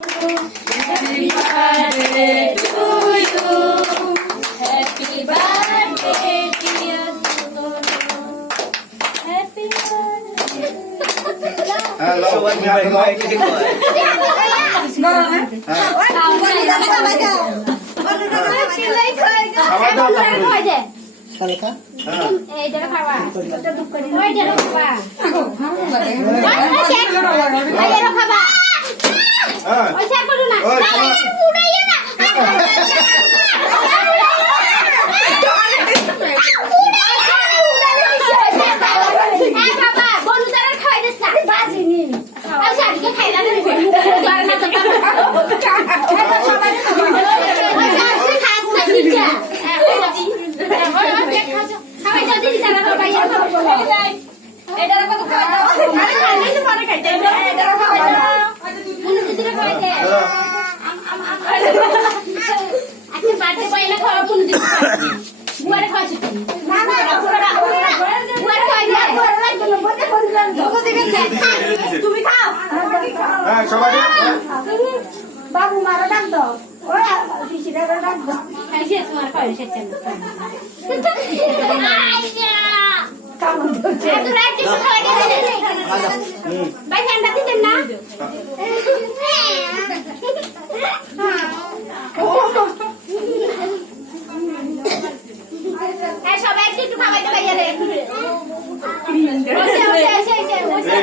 Happy birthday to you. Happy birthday, dear Sonu. Happy birthday. Hello, Someone may buy it. খাওয়া দাওয়া তুমি খাও হ্যাঁ সবাই বাবু মারা ডাক দাও ওরা পিছিয়ে ডাক দাও এসে তোমার পায়ে এসেছেন কেমন ধরছে এত রাত কিছু খাওয়া গেছে ভাই ঠান্ডা দিতেন না